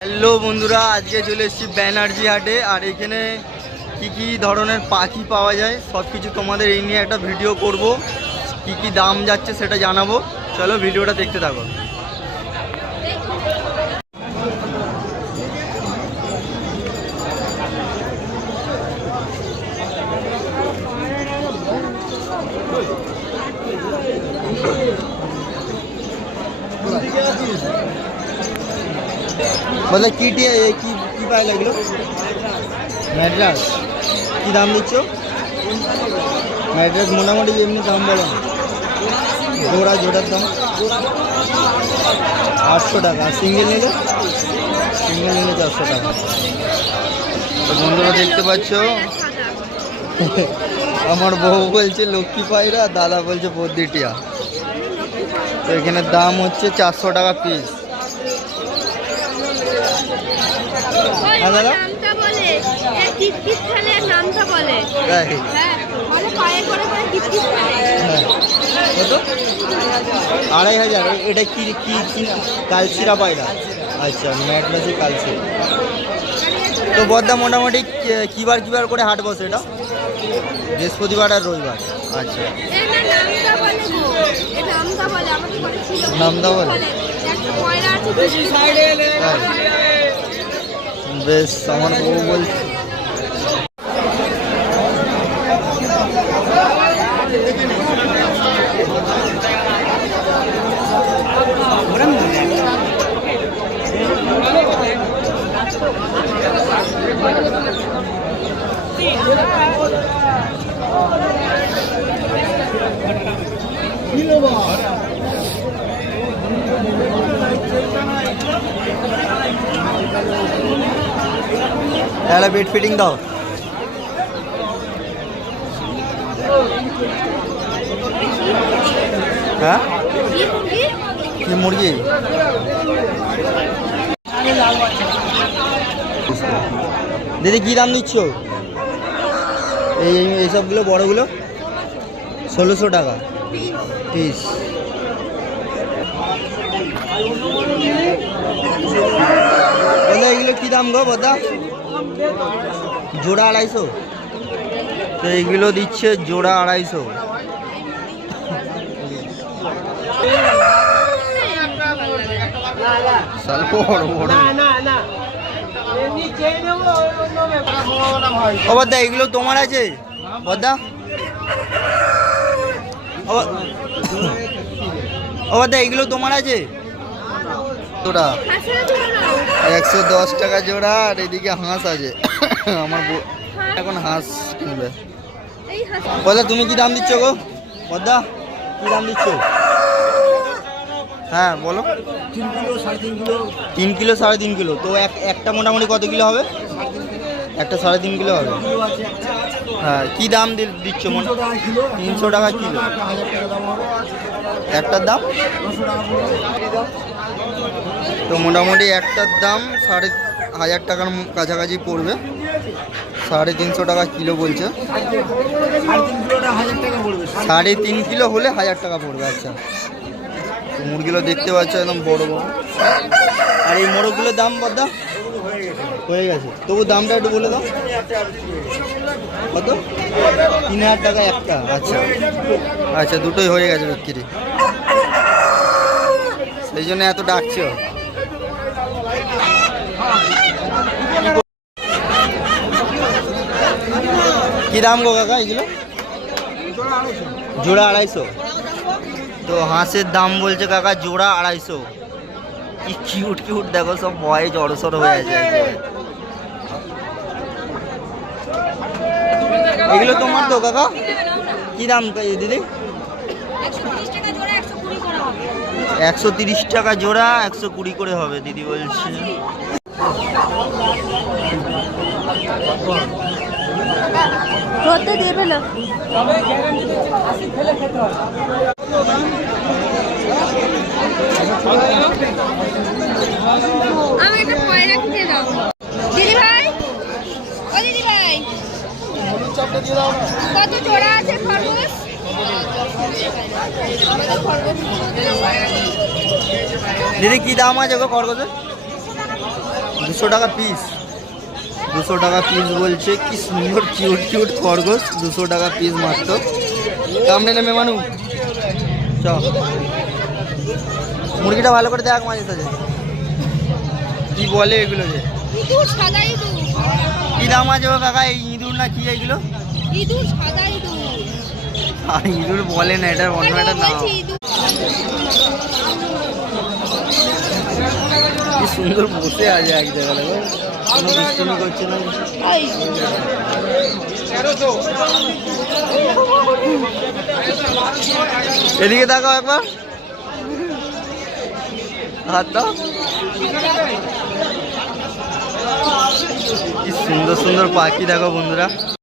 Hello বন্ধুরা, আজকে চলে এসেছি ব্যানার্জি হাটে। আর এখানে কি ধরনের পাখি পাওয়া যায় সব কিছু তোমাদের এই নিয়ে একটা ভিডিও করব। কি দাম যাচ্ছে সেটা জানাবো। চলো ভিডিওটা দেখতে থাকো। বলে কি পায় লাগলো? ম্যাড্রাস কি দাম দিচ্ছ? ম্যাড্রাস মোটামুটি এমনি দাম বলো না। জোড়ার দাম 800 টাকা। আর সিঙ্গেল নিলে 400 টাকা। তো বন্ধুরা দেখতে পাচ্ছ, আমার বউ বলছে লক্ষ্মী পায়রা, দাদা বলছে বদ্দিটিয়া। তো এখানে দাম হচ্ছে 400 টাকা পিস। হ্যাঁ দাদা, কত? 2500। এটা কি কালচিরা পায়রা? আচ্ছা, ম্যাড্রাসি কালচিরা। তো বদ্দা মোটামুটি কিবার করে হাট বসে এটা? বৃহস্পতিবার আর রবিবার। আচ্ছা, নামদা বলে। বেশ, আমার বউ বলছে। একটা বেড ফিটিং দাও। হ্যাঁ, কি মুরগি? দিদি কি দাম দিচ্ছ এইসবগুলো বড়গুলো? 1600 টাকা পিস। বলে এইগুলো কি দাম গো বদা? জোড়া 250। তো এইগুলো দিচ্ছে জোড়া 250। ও বদা, এগুলো তোমার আছে বদা? ও বদা, এগুলো তোমার আছে? জোড়া 110 টাকা জোড়া। আর এদিকে হাঁস আছে। আমার এখন হাঁস কিনবে। বদা তুমি কি দাম দিচ্ছ গো? বদা কি দাম দিচ্ছ? হ্যাঁ বলো। 3 কিলো 3.5 কিলো। তো একটা মোটামুটি কত কিলো হবে? একটা 3.5 কিলো হবে। হ্যাঁ, কি দাম দিচ্ছ? 300 টাকা কিলো। একটার দাম? তো মোটামুটি একটার দাম 1500 টাকার কাছাকাছি পড়বে। 350 টাকা কিলো বলছে। 3.5 কিলো হলে 1000 টাকা পড়বে। আচ্ছা, তো মুরগিগুলো দেখতে পাচ্ছ একদম বড় বড়। আর এই মোরগগুলোর দাম বদা হয়ে গেছে? তবু দামটা একটু বলে দাও। কত? 3000 টাকা একটা। আচ্ছা আচ্ছা, দুটোই হয়ে গেছে বিক্রি, সেই জন্য এত ডাকছো। কি দাম গো কাকা এগুলো? জোড়া 250। তো হাঁসের দাম বলছে কাকা জোড়া 250। কি কিউট দেখো, সব ভয়ে জড়সড় হয়ে আছে। এগুলো তোমার তো কাকা? কি দাম দিদি? 130 টাকা জোড়া, 120 করে হবে দিদি বলছে। দেবে না। আমি একটা পয়রা কিনে দাও দিদি ভাই। ও দিদি ভাই, কত জোড়া আছে খরগোশ? দিদি কি দাম আছে গো খরগোশের? 200 টাকা পিস, 200 টাকা পিস বলছে। কি সুন্দর কিউট কিউট খরগোশ, 200 টাকা পিস মাত্র। সামনে নেমে মানু চ, মুরগিটা ভালো করে দেখ মাঝে সাঝে কি বলে এগুলো যে ইঁদুর, সাদা ইঁদুর। কি দাম আছে ও কাকা? এই ইঁদুর না কি এইগুলো? ইঁদুর, সাদা ইঁদুর। আর ইঁদুর বলে না, এটা অন্য একটা নাম। বলছি ইঁদুর। কি সুন্দর বসে আছে এক জায়গায়, দেখো কোনো দুষ্টুমি করছে না। এই, এদিকে তাকাও একবার, হাত দাও। কি সুন্দর সুন্দর পাখি দেখো বন্ধুরা।